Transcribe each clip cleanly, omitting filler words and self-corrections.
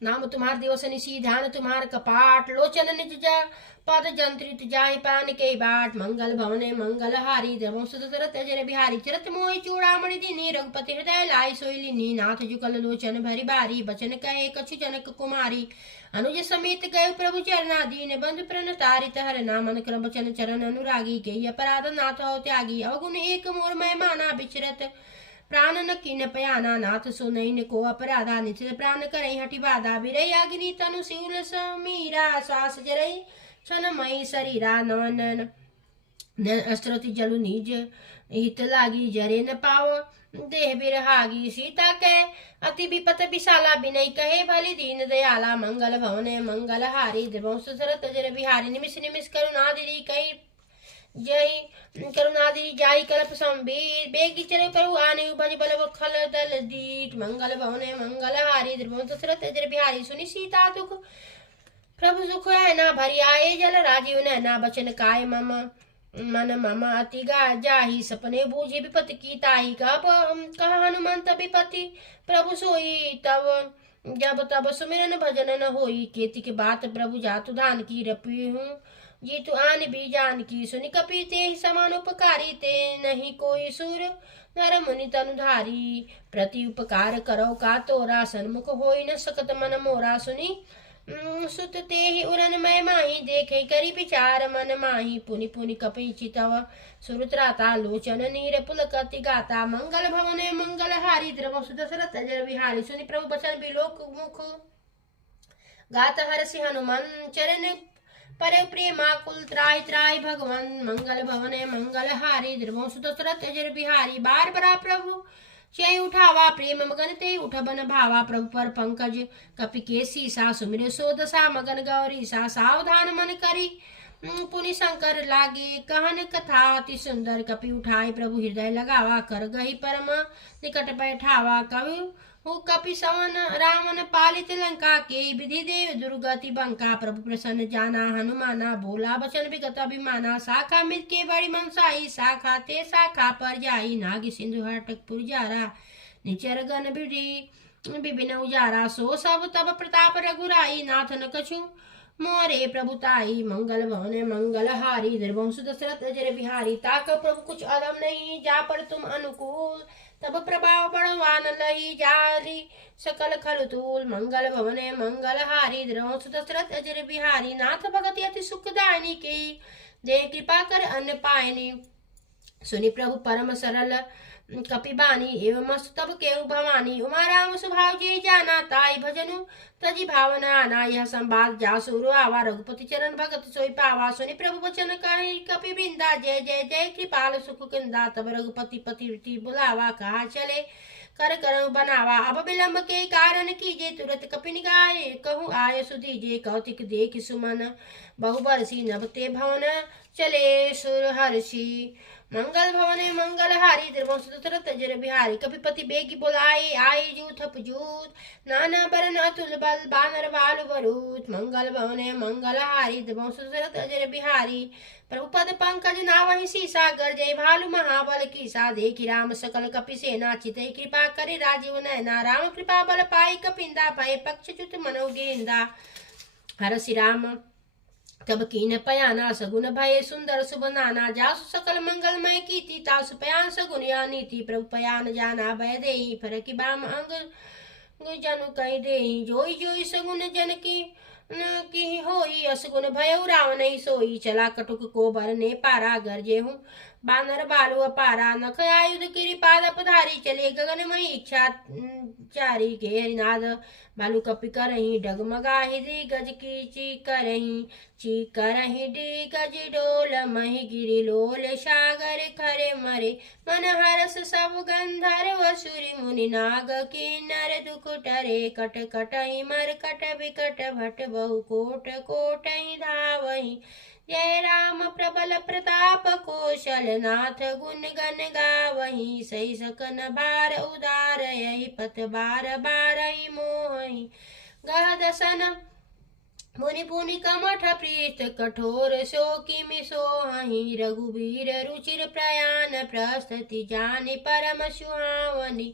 नाम तुम्हार दिवस निशी ध्यान तुम्हार कपाट लोचन निज जा पद जंत्रित जाहि पान के बाट मंगल भवने मंगल हारी द्रवं सुदरत अजर बिहारी चरत मोहि चूड़ामणि दीनी रघुपति हृदय लाई सोइलिनी नाथ जुगल लोचन भरि बारी बचन कहे कछु जनक कुमारी अनुज समेत गए प्रभु चरना दीन बंधु प्रण तारित हर नामन क्रम बचन चरण अनुरागी के अपराध नाथ हो त्यागी अवगुण एक मोर मैं माना बिचरत प्राण न कीन पयाना नाथ सुनैन को अपराधा निश्चित प्राण करई हटि बाधा बिरई अग्नि तनु शिवल समीरा श्वास जरई क्षणमयी शरीरा नवन अस्त्रति जलु निज हित लागी जरे न पाव देह बिरहागी सीता कह अति विपत विशाला बिनय कहे भली दीन दयाला मंगल भवने मंगल हारी द्रवंश सरत अजर बिहारी निमिष निमिष करुणा दिरी कही जय करुणादि जाई कल्प संबीर बेगी चले प्रभु आने भज बल खल दल दीट मंगल भवने मंगल हारी द्रवंश सरत अजर बिहारी सुनि सीता दुख प्रभु सुख है ना भरी आए जल राजीव नैना बचन काय मम मन मम अति गा जाहि सपने बूझे विपत्ति की ताही कहा हनुमंत विपत्ति प्रभु सोई तब जब तब सुमिरन भजन न होई केति के बात प्रभु जातु धान की रपी हूँ जीतु आन भी जान की सुनि कपि ते समान उपकारी ते नहीं कोई सुर नर मुनि तनुधारी प्रति उपकार करो का तोरा सन्मुख होई न सकत मन मोरा सुनि सुत ते ही उरन मैं माही देखे करी विचार मन माही पुनि पुनि कपि चितव सुरत्राता लोचन नीर पुलकति गाता मंगल भवने मंगल हारी द्रव सुदशरथ अजर विहारी सुनि प्रभु बचन बिलोक मुख गात हरसि हनुमान चरण पर प्रेमाकुल त्राहि त्राहि भगवन मंगल भवने मंगल हारी द्रव सुदशरथ अजर बिहारी बार बरा प्रभु चय उठावा प्रेम मगन ते उठ बन भावा प्रभु पर पंकज कपि केसी सा सुमिर सो दशा मगन गौरी सा सावधान मन करी पुनि शंकर लागे कहन कथा अति सुंदर कपि उठाई प्रभु हृदय लगावा कर गही परम निकट बैठावा कवि हो कपि सवन रावण पालित लंका के विधि देव दुर्गति बंका प्रभु प्रसन्न जाना हनुमाना बोला बचन विगत अभिमाना शाखा मिल के बड़ी मनसाई शाखा ते शाखा पर जाई नाग सिंधु हटक पुरजारा निचर गण विभिन्न उजारा सो सब तब प्रताप रघुराई नाथ न कछु मोरे प्रभुताई मंगल भवने मंगल हारी निर्वंश दशरथ अजर बिहारी ताक प्रभु कुछ अदम नहीं जा पर तुम अनुकूल तब प्रभाव बड़वान लही जारी सकल खल तूल मंगल भवने मंगल हारी द्रवंश दशरथ अजर बिहारी नाथ भगति अति सुखदायनी के दे कृपा कर अन्न पायनी सुनि प्रभु परम सरल कपिबानी एवं मस्त तब केहू भवानी उमा राम स्वभाव जी जाना ताई भजनु तजी भावना आना यह संवाद जासुर आवा रघुपति चरण भगत सोई पावा सुनि प्रभु वचन कहि कपि वृंदा जय जय जय कृपाल सुख किंदा तब रघुपति पति बुलावा कहा चले कर कर बनावा अब विलंब के कारण कीजे तुरंत कपि निगाहे कहूँ आय सुधीजे कौतिक देख सुमन बहु बरसी नभते भवन चले सुर हर्षि मंगल भवने मंगल हारी द्रवंश दशरथ अजर बिहारी कपिपति बेगी बोलाए आए जूथ अपजूत नाना बरन अतुल बल बानर बाल वरूत मंगल भवने मंगल हारी द्रवंश दशरथ अजर बिहारी प्रभु पद पंकज नावहि सीसा गर्जय भालु महाबल कीसा देखि राम सकल कपि सेना चितै कृपा करे राजीव नैना राम कृपा बल पाई कपिंदा भय पक्ष च्युत मनोगेंदा हरसि राम तब कीन पयाना सगुन भय सुंदर शुभ नाना जासु सकल मंगलमय कीति तासु पयान सगुन या नीति प्रभु पयान जाना भय देहि फरकि बाम अंग जनु कहि देहि जोई जोई सगुन जन की होई असगुन भय रावण ही सोई चला कटुक को बरने पारा गरजे हूँ बानर बालु अपारा नख आयुध गिरी पाद पधारी चले गगन मही इच्छा चारी के हरिनाद बालू कपि करही डगमगाहि दी गज की ची करही डी गज डोल मही गिरी लोल सागर खरे मरे मन हरस सब गंधर्व सुरी मुनि नाग किन्नर दुख टरे कट कटहि मर कट विकट भट बहु कोट कोटहि धावहि जय राम प्रबल प्रताप कौशल नाथ गुण गण गावहि सही सकन बार उदार यही पथ बार बारहि मोहि गह दसन मुनि पुनि कमठ प्रीत कठोर सो किमि सोहि रघुवीर रुचिर प्रयाण प्रस्तुति जानि परम सुहावनि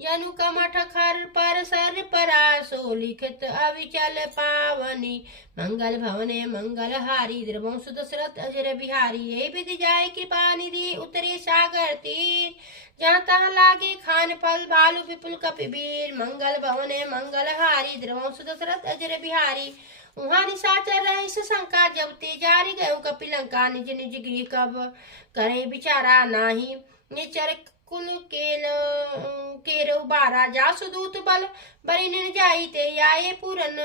जनु कमठ खर पर सर परासो लिखित अविचल पावनी मंगल भवने मंगल हारी द्रवंश दशरथ अजर बिहारी ये विधि जाय कृपा निधि उतरे सागर तीर जहाँ तहाँ लागे खान फल बालू विपुल कपिबीर मंगल भवने मंगल हारी द्रवंश दशरथ अजर बिहारी वहाँ निशाचर रहे शंका जब ते जारी गयो कपिलंका निज निज गृह कब करे बिचारा नाही निचर कुल केरो बारा जासु दूत बल बरिन जाई ते आये पूरन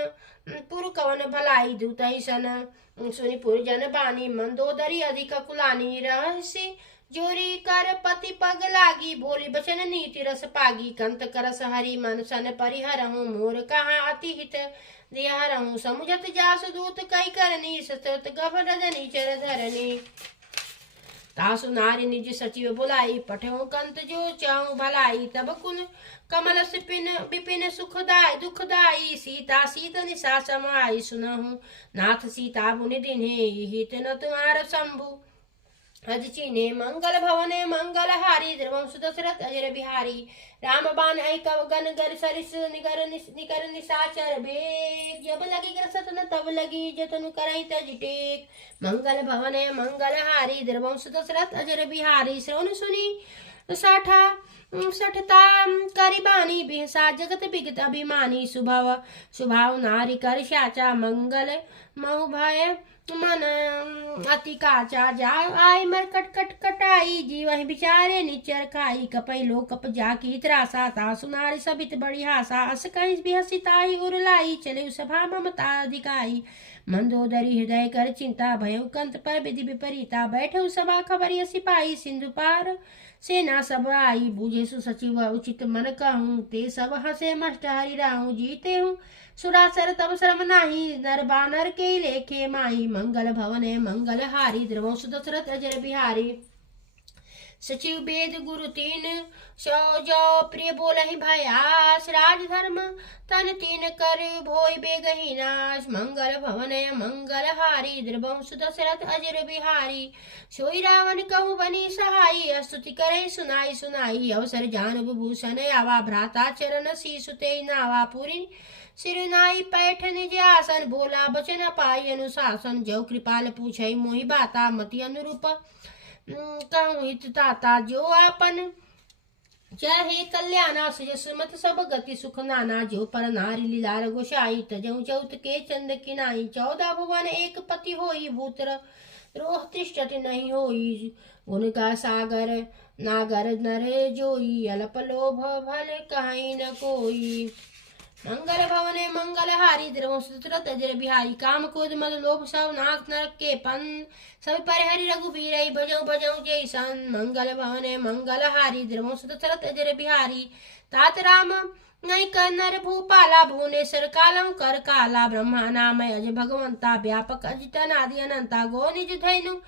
पुर कवन भलाई दूत सन सुनि पुर जन बानी मंदोदरी अधिक कुलानी रहस्य जोरी कर पति पग लागी बोली बचन नीति रस पागी कंत करस हरि मन सन परिहरहूँ मोर कहाँ अति हित दिहरहूँ समुझत जासु दूत कई करनी सतत गभ रजनी चर धरनी तासु नारी निज सचिव बुलाई पठो कंत जो चाऊ भलाई तब कुल कमल सिपिन विपिन सुखदाय दुखदाई सीता सीत निशा समाई सुनहु नाथ सीता मुनि दिन्हे हित न तुम्हार शंभु अज चीने मंगल भवने मंगल हारी द्रवंश दशरथ अजर बिहारी राम बान ऐ कव गन गर सरिस निकर निशाचर बेग जब लगी ग्रसत न तब लगी जतनु करई तज टेक मंगल भवने मंगल हारी द्रवंश दशरथ अजर बिहारी श्रवण सुनी साठा सठता करिबानी बिहसा जगत बिगत अभिमानी स्वभाव नारी कर साचा मंगल महु भय मन अति काचा जा आय मर कट कट कटाई जीव बिचारे निचर खाई कपई लो कप जाकी त्रासा ता सुनारी सबित बड़ी हासा अस कहीं भी हसिताई उरलाई चले सभा ममता अधिकाई मंदोदरी हृदय कर चिंता भय कंत पर विधि विपरीता बैठे सभा खबरी सिपाही सिंधु पार सेना सब आई बूझे सुसचिव उचित मन कहूँ ते सब हंसे मस्ट हरि राहूँ जीते हूँ सुरासर तब श्रम नाही नर बानर के लेखे माही मंगल भवने मंगल हारी द्रवंश दशरथ अजर बिहारी सचिव वेद गुरु तीन सो जो प्रिय बोलहि भयास राज धर्म तन तीन कर भोय बेगहि नाश मंगल भवने मंगल हारी द्रवंश दशरथ अजर बिहारी सोई रावण कहु बनी सहाई स्तुति करे सुनाई सुनाई अवसर जान विभूषण आवा भ्राता चरण शीसुते नावा पूरी सिरुनाई पैठ निज आसन बोला बचन पाई अनुशासन जो कृपाल पूछई मोहि बाता मति अनुरूप कहूँ हित ताता जो आपन चाहे कल्याणा सुमत सब गति सुख नाना जो पर नारी लीलार गोसाई तजऊ चौत के चंद किनाई 14 भुवन एक पति होई भूतर रोह तिष्ठति नहीं होई उनका सागर नागर नरे जोई अल्प लोभ भले कहीं न कोई मंगल भवने मंगल हारी द्रवंश दशरथ अजर बिहारी काम क्रोध मद लोभ सब नाक नरक के पन सब पर हरि रघुबीर भजऊ भजऊ जैसन मंगल भवने मंगल हारी द्रवंश दशरथ अजर बिहारी तात राम नहीं कर नर भूपाला भुवनेश्वर कालम कर काला ब्रह्मा नामय अज भगवंता व्यापक अजितन आदि अनंता गो निज धैनु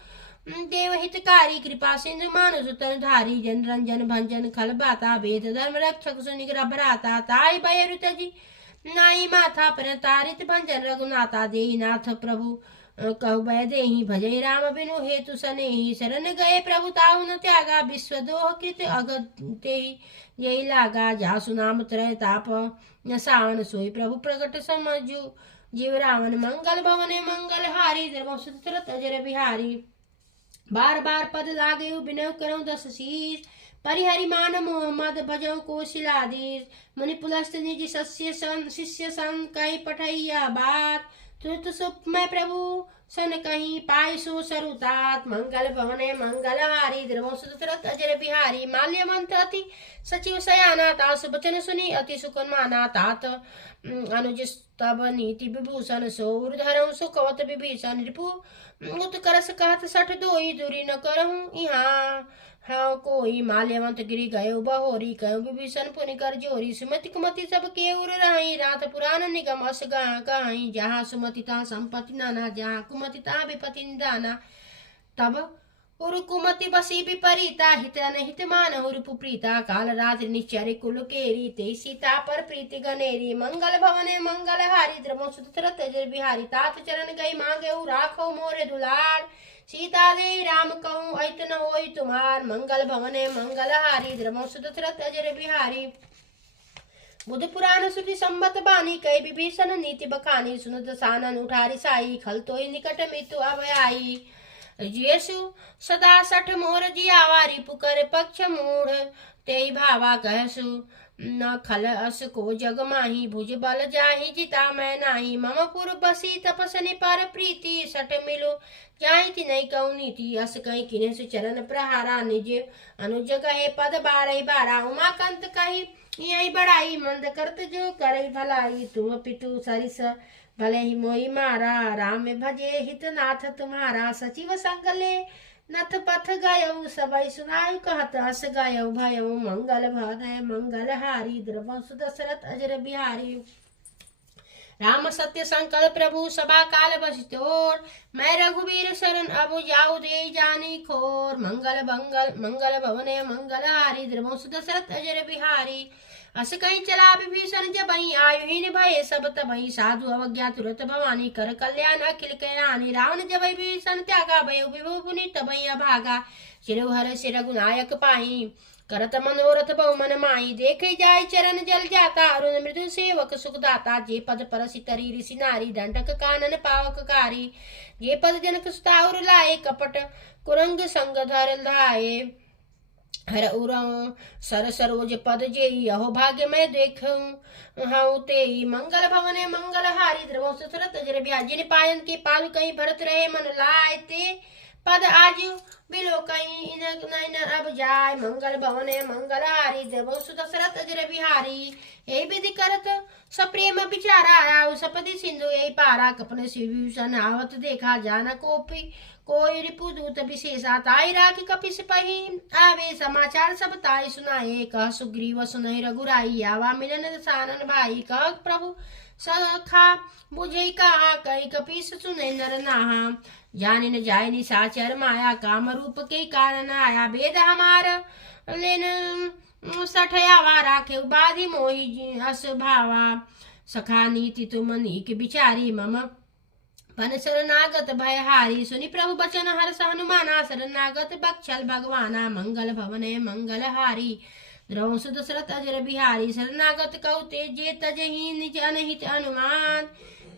देव हितकारी कृपा सिंधु मानुष तन धारी जन रंजन भंजन खल बाता वेद धर्म रक्षक सुनिग्रह भराता ताई भय जी नाई माथा पर तारित भंजन रघुनाथा देहि नाथ प्रभु कहु भय देहि भजय राम बिनु हेतु सनेहि शरण गए प्रभु ताहु न त्यागा विश्व दोह कृत अगते यही लागा जासु नाम त्रय ताप न सावन सोई प्रभु प्रगट समझु जीव रावण मंगल भवने मंगल हारी द्रवंश दशरथ अजर बिहारी बार बार पद लागे बिनव करऊँ 10 शीस परिहरि मान मोहम्मद भजऊ को शिलादीस मुनि पुलस्त निज शिष्य सन कही पठैया बात तुरत सुप में प्रभु सन कहीं पाय सो सरुतात मंगल भवने मंगल हारी द्रवंश दशरथ अजर बिहारी माल्यवंत अति सचिव सयाना तास बचन सुनी अति सुकन माना तात अनुज तब नीति विभूषण सौर धरऊ सुखवत विभीषण रिपु उत्कर्ष कहत सठ दोई दूरी न करहूँ यहाँ हाँ कोई माल्यवंत गिरी गयो बहोरी कयो विभीषण पुनि कर जोरी सुमति कुमति सब के उर रही रात पुराण निगम अस कहीं जहाँ सुमति तहाँ संपत्ति नाना जहाँ कुमति तहाँ विपति निदाना तब उरु कुमति बसी विपरीता हित अनहित मान उरुपु प्रीता काल रात्रि निश्चर कुल केरी ते सीता पर प्रीति गनेरी मंगल भवने मंगल हारी द्रवंश दशरथ अजर बिहारी तात चरण गई मांगे राखो मोरे दुलार सीता दे राम कहूँ ऐत न होई तुम्हार मंगल भवने मंगल हारी द्रवंश दशरथ अजर बिहारी बुध पुराण श्रुति संबत बानी कई विभीषण नीति बखानी सुन दसानन उठारी साई खल तो ही निकट मृत्यु अब आई येसु सदा सठ मोर जियावारी पुकर पक्ष मूढ़ तेई भावा कहसु न खल अस को जग माही भुज बल जाहि जिता मैं नाही मम पुर बसी तपसनि पर प्रीति सट मिलो जाहि तिनै कौ नीति अस कहि किने सु चरण प्रहारा निज अनुज कहे पद बारहि बारा उमाकांत कहि यही बड़ाई मंद करत जो करई भलाई तुम पितु सरिस भले ही मोई मारा राम भजे हित नाथ तुम्हारा सचिव संगले नथ पथ गयऊ सबई सुनायु कहत अस गयऊ भयऊ मंगल भय मंगल हारी द्रवंश दशरथ अजर बिहारी राम सत्य संकल्प प्रभु सभा काल बसितोर मैं रघुवीर शरण अब जाऊ दे जानी खोर मंगल मंगल मंगल भवने मंगल हारी द्रवंश दशरथ अजर बिहारी अस कहीं चला विभीषण जबहि आयुहीन भय सब तबहि साधु अवज्ञा तुरत भवानी कर कल्याण अखिल कल्याणी रावण जबहि विभीषण त्यागा भय विभु पुनि तबहि अभागा सिरहु हर सिर गुनायक पाही करत मनोरथ बहु मन माही देखे जाय चरण जल जाता अरुण मृदु सेवक सुखदाता जे पद परसि तरी ऋषि नारी दंडक कानन पावक कारी जे पद जनक सुताउर लाए कपट कुरंग संग धर धाये हर उरं सर सरोज पद जेई अहो भाग्य मैं देखूं हाउ तेई मंगल भवने मंगल हारी द्रवंश दशरथ अजर बिहारी जिन पायन के पालु कहीं भरत रहे मन लाए ते पद आजु बिलो कहीं इन अब जाय मंगल भवने मंगल हारी द्रवंश दशरथ अजर बिहारी यही विधि करत सप्रेम बिचारा आया सपदि सिंधु यही पारा कपन शिवभूषण आवत देखा जाना कोपी कोई रिपु दूत विशेषा ताई राखी कपि सिपहि आवे समाचार सब ताई सुनाए कह सुग्रीव सुनहि रघुराई आवा मिलन दसानन भाई कह प्रभु सखा बुझई कहा कही कपीस सुने नर नाहा जानि न जाय निशाचर माया काम रूप के कारण आया वेद हमार लेन सठयावा राखे बाधि मोहि अस भावा सखा नीति तुम नीक बिचारी मम पन शरणागत भयहारी सुनि प्रभु बचन हर्ष हनुमाना शरणागत बक्षल भगवाना मंगल भवने मंगल हारी द्रवंश दशरथ अजर बिहारी शरणागत कहु ते जे तजहि निज अनहित अनुमान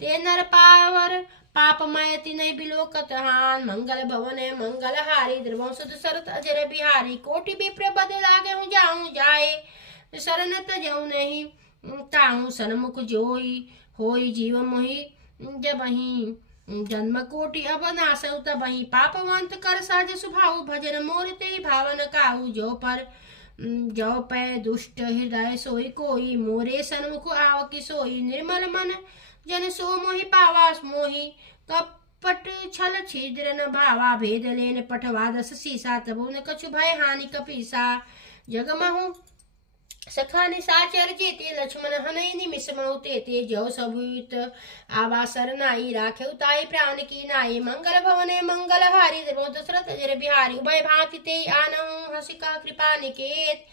ते नर पावर पापमय तिनै बिलोकत हान मंगल भवने मंगल हारी द्रवंश दशरथ अजर बिहारी कोटि विप्र बद लागे जाऊं जाए शरण तजऊ नहीं ताहू सन्मुख जोई होई जीव मोहि जबहि जन्म कोटि अब नासौ तबहि पापवंत कर सहज सुभाव भजन मोर ते भावन काहू जो पै दुष्ट हृदय सोई कोई मोरे सन्मुख आव कि सोई निर्मल मन जन सो मोहि पावा मोहि कपट छल छिद्र न भावा भेद लेन पठवा दस सीसा तबु न कछु भय हानि कपीसा जगमहु सखा निशाचर जेते लक्ष्मण हनई निमिष मनु तेते जो सबूत आवासर नाई राखे उताई प्राण की नाई मंगल भवने मंगल हारी दशरथ अजर बिहारी उभय भांति ते आनहु हसिका कृपा निकेत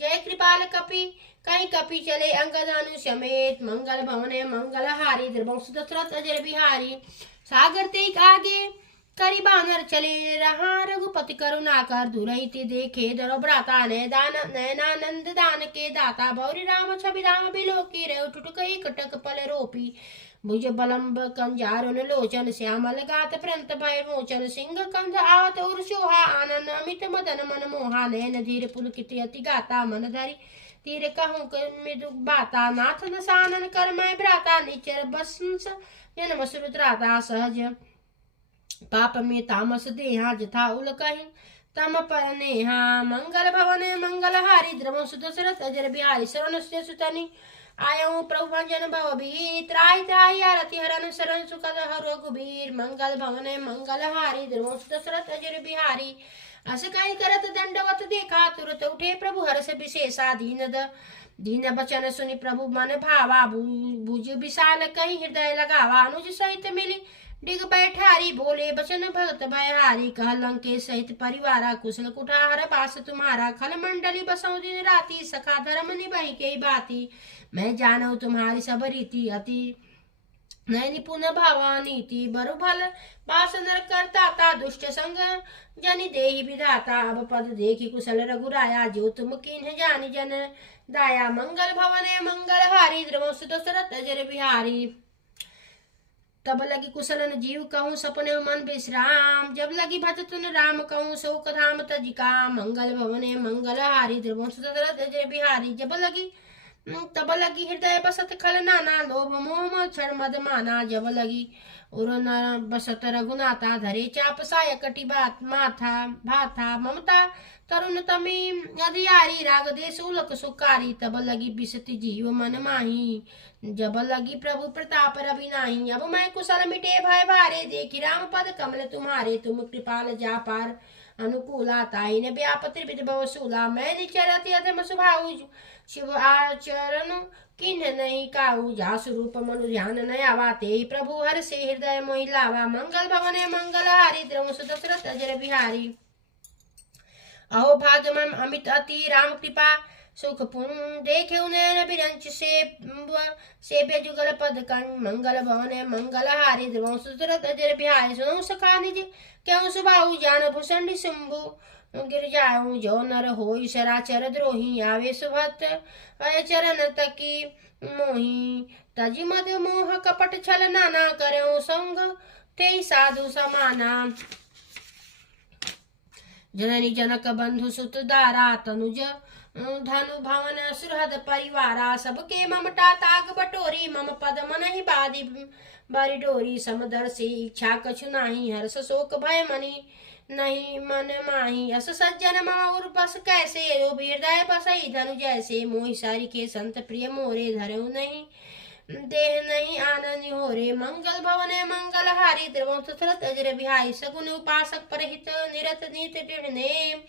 जय कृपाल कपि कहीं कपि चले अंगदानु समेत मंगल भवने मंगल हारी द्रवंश दशरथ अजर बिहारी सागर ते आगे करी बानर चले रहा रघुपति करुणा कर दुरहिति देखे दरो भ्राता ने दान नैनानंद दान के दाता बौरी राम छवि राम बिलोकी रे टुटकई कटक पल रोपी भुज बलम्ब कंजारुन लोचन श्यामल गात प्रंत भय मोचन सिंह कंध आवत उर सोहा आनन अमित मदन मन मोहा नैन धीर पुलकित अति गाता मन धरी तीर कहूँ मृदु बाता नाथ दसानन कर मैं भ्राता निचर बंस जन्म सुरुत्राता सहज पाप में तामस देहा जथा उल कहीं तम पर नेहा मंगल भवने मंगल हारी द्रवंश दशरथ अजर बिहारी शरण से सुतनी आयऊ प्रभु भंजन भव भी त्राहि त्राहि आरति हरन शरण सुखद हर रघुबीर मंगल भवने मंगल हारी द्रवंश दशरथ अजर बिहारी अस कहीं करत दंडवत देखा तुरत उठे प्रभु हर्ष विशेषा दीन बचन सुनि प्रभु मन भावा भुज विशाल कहीं हृदय लगावा अनुज सहित मिली डिग बैठारी बोले बचन भगत भयहारी कह लंकेश सहित परिवारा कुशल कुठार पास तुम्हारा खल मंडली बसौ दिन राती सखा धर्म निभई के बाती मैं जानू तुम्हारी सब रीति अति नय निपुण भावा नीति बरु भल पास नर करता ता दुष्ट संग जनि देहि विधाता अब पद देखी कुशल रघुराया जो तुम कीन्ह जानि जन दाया मंगल भवने मंगल हारी द्रवंश दशरथ अजर बिहारी तब लगी कुशलन जीव कहूँ सपने मन विश्राम जब लगी भजतन राम कहूँ सो कथाम तजिका मंगल भवने मंगल हारी द्रवंश दशरथ अजर बिहारी जब लगी तब लगी हृदय बसत खल नाना लोभ मोह क्षण मद माना जब लगी उर न बसत रघुनाथा धरे चाप साय कटी बात माथा भाथा ममता तरुण तमी अधियारी राग देश उलक सुकारी तब लगी बिसति जीव मन माही जब लगी प्रभु प्रताप रवि नाही अब मैं कुशल मिटे भय भारे देखी राम पद कमल तुम्हारे तुम कृपाल जा पार अनुकूला ताई ने व्याप त्रिविध भवसूला मैं निचरति अधम स्वभाव शिव आचरण किन्ह नहीं काऊ जासु रूप मनु ध्यान न आवा ते प्रभु हर से हृदय मोहि लावा मंगल भवने मंगल हारी द्रवंश दशरथ अजर बिहारी अहो भाग्यमय अमित अति राम कृपा सुख पुन देखे उन्हें बिरंच से बेजुगल पद कण मंगल भवने मंगल हारी द्रवंश दशरथ अजर बिहारी सुनो सखा निज क्यों सुबाहु जान भूषण शंभु गिर जाऊं जो नर हो सराचर द्रोही आवे सुभत चरण तकी मोही तजी मद मोह कपट छल नाना करो संग ते साधु समाना जननी जनक बंधु सुत दारा तनुज धनु भवन सुहृद परिवारा सबके ममता ताग बटोरी मम पद मन ही बादी बारी डोरी समदर्शी इच्छा कछु नाही हर्ष शोक भय मनी नहीं मन माही अस सज्जन माउर बस कैसे रो हृदय बसई धनु जैसे मोहि सारी के संत प्रिय मोरे धरऊ नहीं देह नहीं आनंद हो रे मंगल भवने मंगल हारी द्रवंश दशरथ अजर बिहारी सगुन उपासक परहित निरत नीत दृढ़ नेम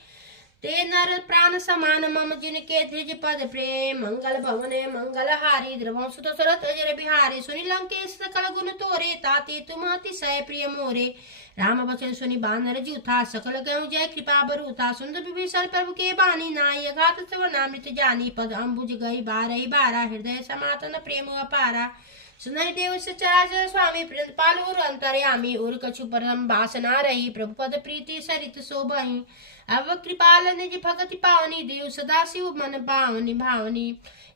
ते नर प्राण समान मम जिनके द्विज पद प्रेम मंगल भवने मंगल हारी द्रवंश दशरथ अजर बिहारी सुनि लंकेश सकल गुण तोरे ताते तुम अतिशय प्रिय मोरे राम वचन सुनि बानर जूथा सकल गयु जय कृपा बरूथा सुंदर विभीषण प्रभु के बानी नाई अघात सवनामृत जानी पद अम्बुज गई बारही बारा हृदय समातन प्रेम अपारा सुनहि देव सचराचर स्वामी पालुर अंतर्यामी और कछु परम वासना रही प्रभु पद प्रीति सरित शोभहि अब कृपाल निज भगति पावनी देव सदा शिव मन पावनी भावनी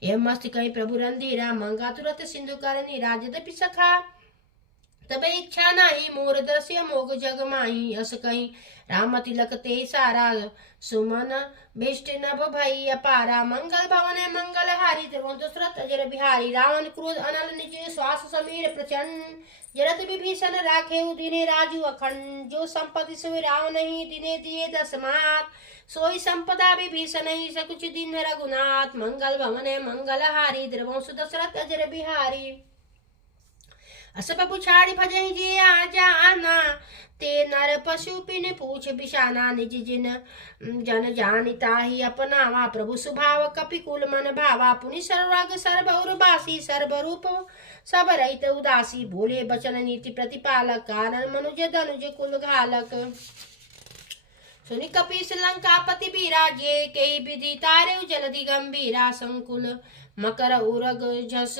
एवं मस्त कही प्रभु रंधीरा मंगा तुरत सिंधु करनी राजदपि सखा तब इच्छा नाही मोर दृश्य मोग जग माही अस कहीं राम तिलक ते सारा सुमन बिष्ट नभ भई अपारा मंगल भवन मंगल हारी दशरथ अजर बिहारी रावण क्रोध अनल निज श्वास समीर प्रचंड जरत विभीषण राखे दिने राजू अखंड जो संपत्ति सुय राव नहीं दिने दिए दसमात सोई संपदा विभीषण ही सकुच दिन रघुनाथ मंगल भवन मंगल हारी द्रवंश दशरथ अजर बिहारी अस प्रभु छाड़ी भजहि जे आ जाना ते नर पशु पिन पूछ बिशाना निज जिन जन जानिता ही अपनावा प्रभु स्वभाव कपिकुल मन भावा पुनि सर्वग सर्वौर बासी सर्वरूप सब रहित उदासी बोले बचन नीति प्रतिपालक कारण मनुज धनुज कुल घालक सुनि कपीस लंकापति बीराजे कई विधि तारे जलधि गंभीरा संकुल मकर उरग झस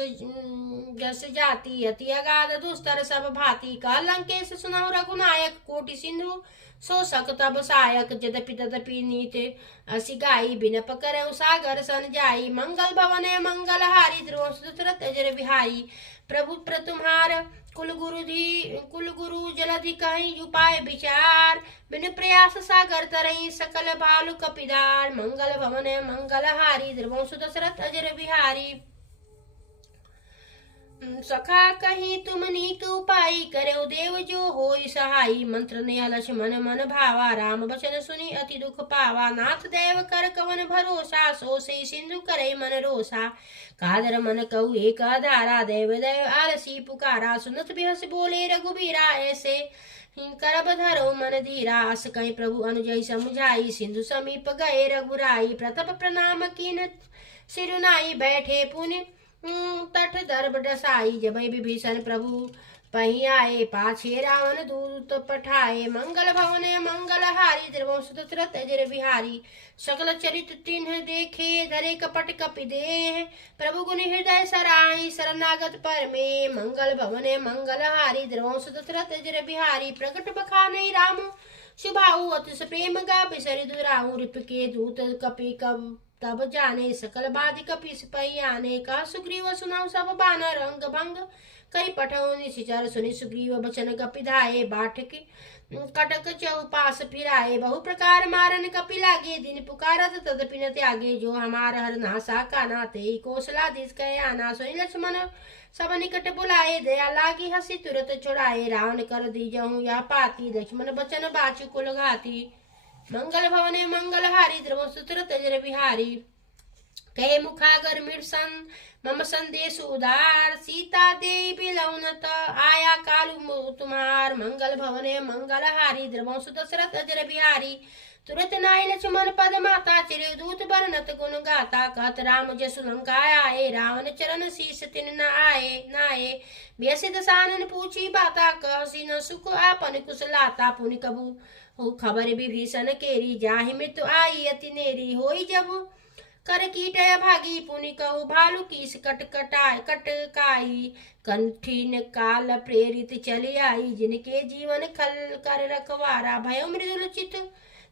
जस जाति अति अगाध दुस्तर सब भांति का लंकेश सुनाऊ रघुनायक कोटि सिंधु सो सक तब सायक जदपि तदपि नीत असि गाई बिनप करऊ सागर सन जाई मंगल भवने मंगल हारी द्रोष दशरथ अजर बिहारी प्रभु प्रतुम्हार कुल गुरु जलधि कहीं उपाय विचार बिन प्रयास सागर तरई सकल भालु कपिदार मंगल भवने मंगल हारी द्रवंश दशरथ अजर बिहारी सखा कहीं तुम नीक उपाय करे देव जो होई सहाई मंत्र ने लक्ष्मण मन भावा राम वचन सुनी अति दुख पावा नाथ देव कर कवन भरोसा सो से सिंधु करे मन रोसा कादर मन कहु एक आधारा देव देव आलसी पुकारा सुनत बिहस बोले रघुबीरा ऐसे करब धरो मन धीरा अस कहीं प्रभु अनुजय समझाई सिंधु समीप गए रघुराई प्रतप प्रणाम कीन सिरुनाई बैठे पुण्य तट दर्भ डसाई जब विभीषण प्रभु सिपाही आए पाछे रावण दूत पठाए मंगल भवने मंगल हारी द्रवंश दशरथ अजर बिहारी सकल चरित तिन्ह देखे धरे कपट कपि देह प्रभु गुण हृदय सराई शरणागत पर में मंगल भवने मंगल हारी द्रवंश दशरथ अजर बिहारी प्रकट बखाने राम शुभाऊ अतिश प्रेम गा बिसरि दुराऊ रिप के दूत कपि कब तब जाने सकल बाधि कपि सिपाही आने का सुग्रीव सुनाऊ सब बाना रंग भंग कई पठौ निशिचर सुनि सुग्रीव बचन कपि धाये बाट के कटक चौपास फिराए बहु प्रकार मारन कपि लागे दिन पुकारत तदपि न त्यागे जो हमार हर नासा का नाते कौशलाधीश कहे आना सुनि लक्ष्मण सब निकट बुलाए दया लागी हसी तुरत छुड़ाए रावण कर दी जाऊं या पाती लक्ष्मण बचन बाचु कुल घाती मंगल भवने मंगल हारी द्रवंश तुरत अजर बिहारी कहे मुखागर मिर्सन मम संदेश उदार सीता दे बिलौनत आया कालु तुम्हार मंगल भवने मंगल हारी द्रवंश दशरथ अजर बिहारी तुरत नाय लक्ष्मण पद माता चिरे दूत बरनत गुण गाता कहत राम जसु लंका आए रावण चरण शीस तिन न आए नाये बेसी दसानन पूछी बाता कहसी न सुख आपन कुशलाता पुनि कबू हो खबर विभीषण केरी जाहि मृत्यु आई अति नेरी होई जब कर कीट भागी पुनि कहु भालू कीस कटकाई कंठीन काल प्रेरित चली आई जिनके जीवन खल कर रखवारा भय मृदुल चित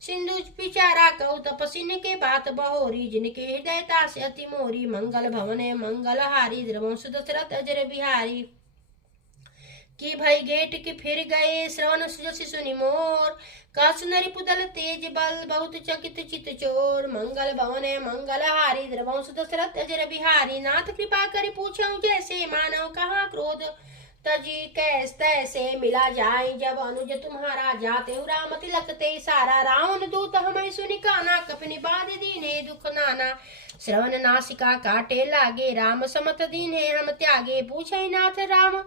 सिंधु पिचारा कहु तपसिन के बात बहोरी जिनके हृदयता से अति मोरी मंगल भवने मंगल हारी द्रवंश दशरथ अजर बिहारी कि भई गेट के फिर गए श्रवण सुजसी सुनि मोर कासुनरी पुदल तेज बल बहुत चकित चित चोर मंगल भवने मंगल हारी द्रवंश दशरथ अजर बिहारी नाथ कृपा करि पूछऊं जैसे मानव कहाँ क्रोध तजी कैस तैसे मिला जाए जब अनुज तुम्हारा जाते राम तिलक ते सारा रावण दूत हमें सुनि काना कपिनि बाध दीने दुख नाना श्रवण नासिका काटे लागे राम समत दीने हम त्यागे पूछे नाथ राम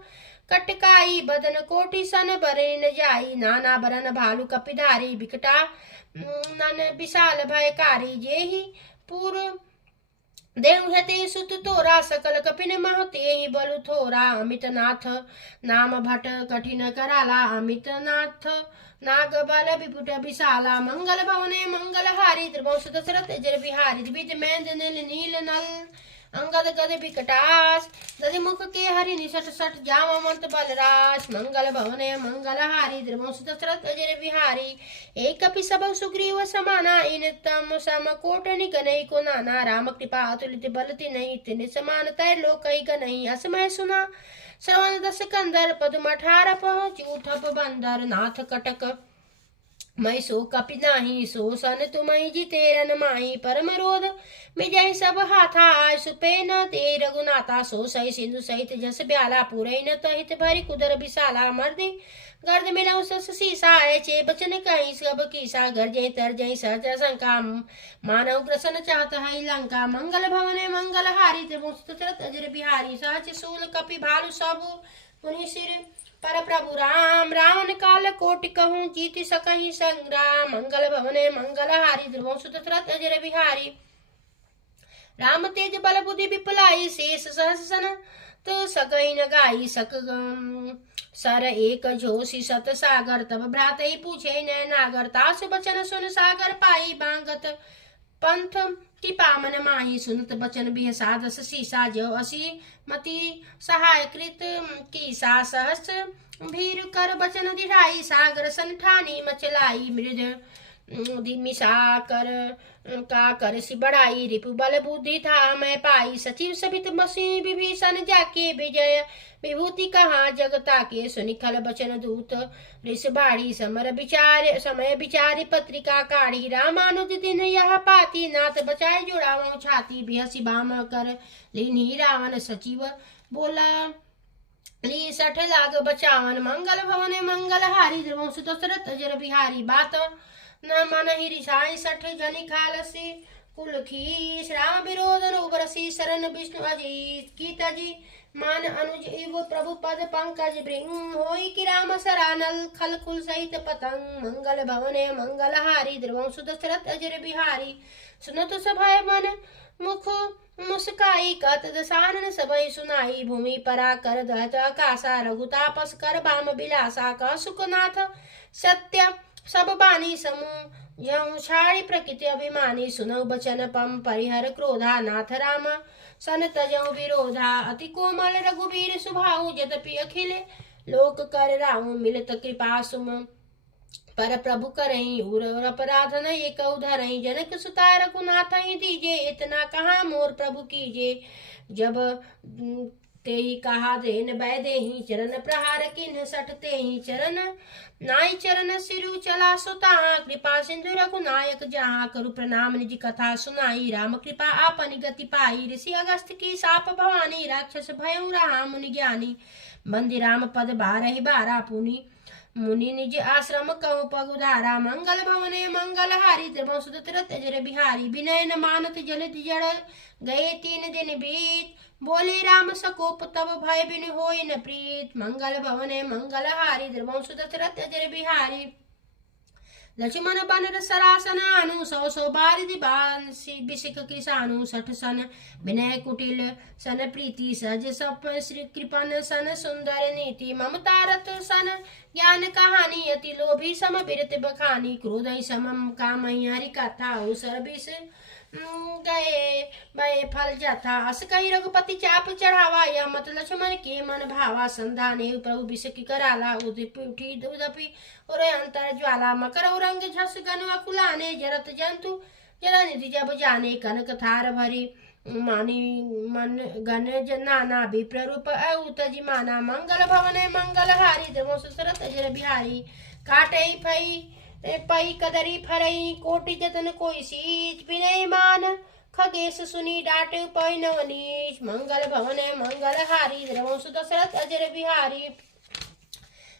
कटकाई बदन कोटि सन बरे न जाई नाना बरन भालू कपिधारी बिकटा नन विशाल भयकारी जेहि पूर्व देव हते सुत तोरा सकल कपिन महते ही बलु थोरा अमित नाथ नाम भट कठिन कराला अमित नाथ नाग बल विपुट विशाला मंगल भवने मंगल हारी द्रवंश दशरथ अजर बिहारी द्विज मैंद नील नील नल अंगद गद विकटास दधि मुख के हरि निसट सट जामवंत बलरास मंगल भवने मंगल हारी द्रवंश दशरथ अजर बिहारी एक कपि सब सुग्रीव समाना इन तम सम कोट निगनई को नाना राम कृपा अतुलित बलति नहीं तिन समान तय लोकई गनई असमय सुना श्रवण दस कंदर पदुम 18 पहुँच उठप बंदर नाथ कटक मैं सो कपि नाही सो सन तुम्हें जीते रन माही परम रोध मिजय सब हाथा आय सुपे न ते रघुनाथा सो सही सिंधु सहित जस ब्याला पूरे न तहित भरी कुदर विशाला मर्दे गर्द मिलऊ सस सीसा चे बचन कहीं सब कीसा घर जय तर जय सहज शंका मानव ग्रसन चाहत है लंका मंगल भवने मंगल हारी द्रवंश दशरथ अजर बिहारी सहज सूल कपि भालू सब पुनि सिर पर प्रभु राम रावण काल कोटि कहूँ जीति सकहि संग्राम मंगल भवने मंगल हारी द्रवंश दशरथ अजर बिहारी राम तेज बल बुद्धि विपुलाई शेष सहसन तो सकई न गाई सक सर एक झोसी सत सागर तब भ्रात ही पूछे न नागर तास बचन सुन सागर पाई बांगत पंथ की पामन माही सुनत बचन बिह साधस सीसा जो असी मति सहाय कृत की सा सहस भीर कर बचन दिढ़ाई सागर सन ठानी मचलाई मृद दिमिसा कर सी बड़ाई रिपु बल बुद्धि था मैं पाई सचिव सभित मसी विभीषण जाके विजय विभूति कहाँ जगता के सुनिखल बचन दूत ऋष बाड़ी समर विचार समय विचारी पत्रिका काढ़ी रामानुज दिन यह पाती नाथ बचाए जुड़ाव छाती बिहसी बाम कर लीनी रावण सचिव बोला ली 60 लाख बचावन मंगल भवने मंगल हारी द्रवंश दशरथ अजर बिहारी बात न मन ही रिसाई 60 जनि खालसी कुल खीस राम विरोधन उबरसी शरण विष्णु अजीत की तजी मान अनुज इव प्रभु पद पंकज भृंग होई कि राम सरानल खल कुल सहित पतंग मंगल भवने मंगल हारी द्रवंश दशरथ अजर बिहारी सुनत सभाय मन मुख मुस्काई कत दसानन सबई सुनाई भूमि परा कर दहत आकाशा रघुतापस कर बाम बिलासा का सुखनाथ सत्य सब बानी समूह यहूँ छाड़ी प्रकृति अभिमानी सुनऊ बचन पम परिहर क्रोधा नाथ राम सन तजऊ विरोधा अति कोमल रघुवीर सुभाऊ यद्यपि अखिल लोक कर राहु मिलत कृपा सुम पर प्रभु करही उर अपराध न एक धरही जनक सुता रघुनाथ दीजे इतना कहा मोर प्रभु कीजे जब ते ही कहा देन बैदेही चरण प्रहार किन्ह सटते ही चरण नाई चरण सिरु चला सुता कृपा सिंधु रघुनायक जहाँ करु प्रणाम निज कथा सुनाई राम कृपा आपन गति पाई ऋषि अगस्त की साप भवानी राक्षस भयउ रहा मुनि ज्ञानी बंदी राम पद बारहि बारा पुनि मुनि निज आश्रम कहु पगुधारा मंगल भवने मंगल हारी त्रिभुवन सुत तेजर बिहारी विनय न मानत जलद जड़ गए 3 दिन बीत बोले राम सकोप तब भय बिन होई न प्रीत मंगल भवने मंगल हारी त्रिभुवन सुत तेजर बिहारी लक्ष्मण बनर सरासन आनु 100 बारिधि बांसी बिसिक किसानु 60 सन विनय कुटिल सन प्रीति सज सप श्री कृपन सन सुंदर नीति ममता रत सन ज्ञान कहानी अति लोभी सम बिरत बखानी क्रोध समम काम हरि कथा सर्विस गए भय फल जाता अस कही रघुपति चाप चढ़ावा यह मत लक्ष्मण के मन भावा संधाने प्रभु विषय कराला उठी उदपि और अंतर ज्वाला मकर औरंग झस गन अकुलाने जरत जंतु जरा निधि जब जाने कनक थार भरी मानी मन गण नाना विप्ररूप औतजी माना मंगल भवने मंगल हारी देवो सुसरत अजर बिहारी काटे फई पई कदरी फरई कोटि जतन कोई सीच विनय मान खगेश सुनी डाट पै नवनीश मंगल भवने मंगल हारी द्रवंश दशरथ अजर बिहारी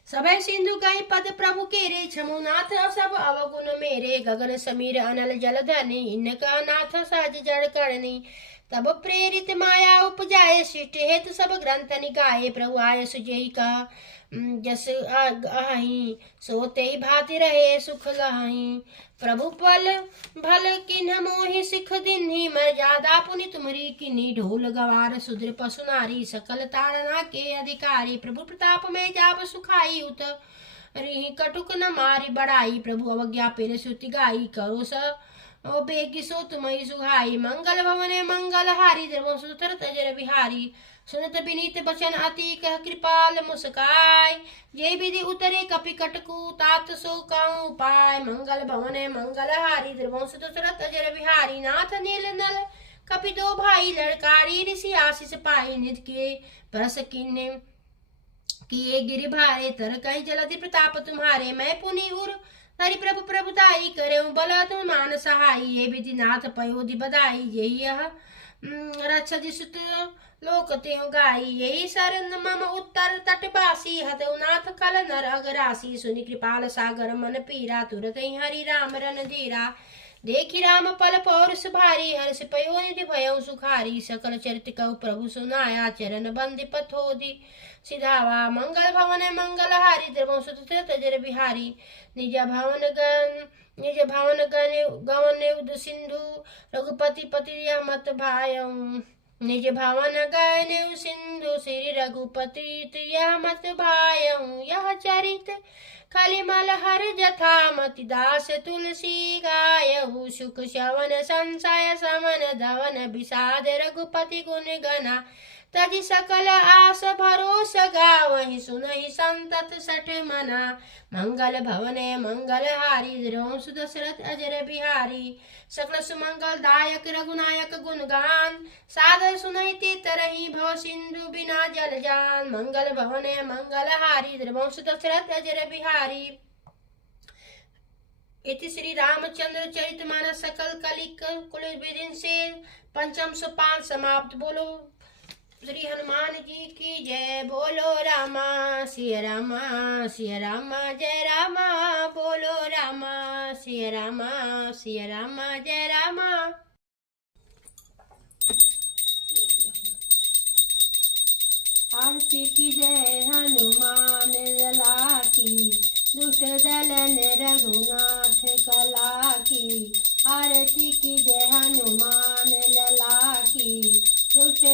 सभय सिंधु गई पद प्रभु केरे छमुनाथ सब अवगुण मेरे गगन समीर अनल जल धनी इनका नाथ सहज जड़ करनी तब प्रेरित माया उपजाए सृष्ट हेतु सब ग्रंथ निगाए प्रभु आय सुजई का जस अहि सोते भाति रहे सुख लहि प्रभु पल भल किन्ह मोहि सिख दिन्हि मर्यादा पुनि तुमरी किन्हि ढोल गवार सुद्र पशु नारी सकल ताड़ना के अधिकारी प्रभु प्रताप में जाब सुखाई उत रिहि कटुक न मारी बढ़ाई प्रभु अवज्ञा पेर सुति गाई करो स ओ बेगी सो तुमहि सुहाई मंगल भवने मंगल हारी द्रवंश सुतर तजर बिहारी सुनत विनीत बचन अति कह कृपाल मुस्काय जय विधि उतरे कपि कटकु तात सो कहूँ पाय मंगल भवने मंगल हारी द्रवंश दशरथ अजर बिहारी नाथ नील नल कपि दो भाई लड़कारी ऋषि आशीष पाई निध के परस किन्ने किए गिरि भारे तर कहीं जलधि प्रताप तुम्हारे मैं पुनि उर हरि प्रभु प्रभुताई करे बल तुम मान सहाई ये विधि नाथ पयोधि बधाई यही यह रक्षति सुत लोक त्यों गाई यही शरण मम उत्तर तटवासी हतौ नाथ कल नर अगरासी सुनि कृपाल सागर मन पीरा तुरत हरि राम रन धीरा देखी राम पल पौरुष भारी हर्ष पयोनिधि भयउ सुखारी सकल चरित कौ प्रभु सुनाया चरण बंदि पथोधि सिधावा मंगल भवन मंगल हारी द्रवं सुत तजर बिहारी निज भवन गवन उद सिंधु रघुपति पति मत भायऊ निज भवन गन सिंधु श्री रघुपति मत भायऊ यह चरित खलिमल हर जथा मति दास तुलसी गायहु सुख शवन संशय समन धवन विषाद रघुपति गुण गना तजि सकल आस भरोस गावहि सुनहि संतत सठ मना मंगल भवने मंगल हारी द्रवंश दशरथ अजर बिहारी सकल सुमंगल दायक रघुनायक गुणगान सादर सुनहि तरही भव सिंधु बिना जल जान मंगल भवने मंगल हारी द्रवंश दशरथ अजर बिहारी इति श्री रामचंद्र चरितमानस सकल कलिक कुल विदिन से पंचम सोपान समाप्त। बोलो श्री हनुमान जी की जय। बोलो रामा सिया रामा सिया रामा जय रामा। बोलो रामा सिया रामा जय रामा। आरती की जय हनुमान लला की दुष्ट दलन रघुनाथ कला की। आरती की जय हनुमान लला की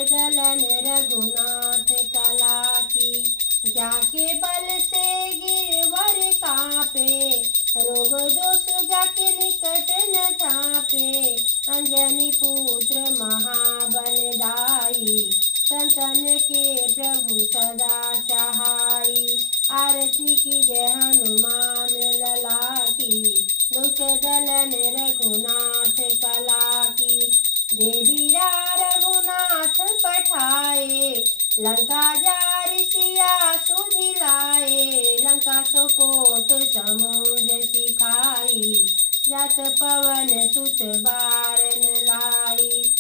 दलन रघुनाथ कला की। जाके बल से गिरवर कापे, रोग दोष जाके निकट न चापे। अंजनी पुत्र महाबलदाई, संतन के प्रभु सदा सहाई। आरती की जय हनुमान लला की, दुख दलन रघुनाथ कला की। देवीरा रघुनाथ पठाए, लंका जारि सिया सुधिलाए। लंका सुकोट समुद्र सिखाई, जात पवन सुत बारन लाई।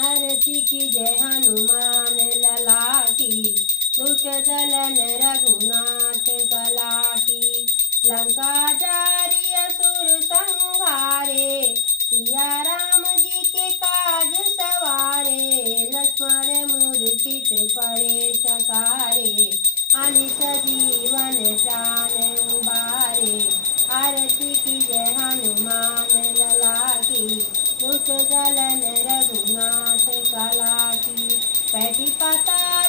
आरती की जय हनुमान लला की, दुष्ट दलन रघुनाथ कला की। लंका जारि असुर संहारे, सिया राम जी के काज सवारे। लक्ष्मण मूर्छित पड़े सकारे, अनित जीवन प्राण उबारे। आरती की जय हनुमान लला की, दुष्ट दलन रघुनाथ कला की। पैठी पाता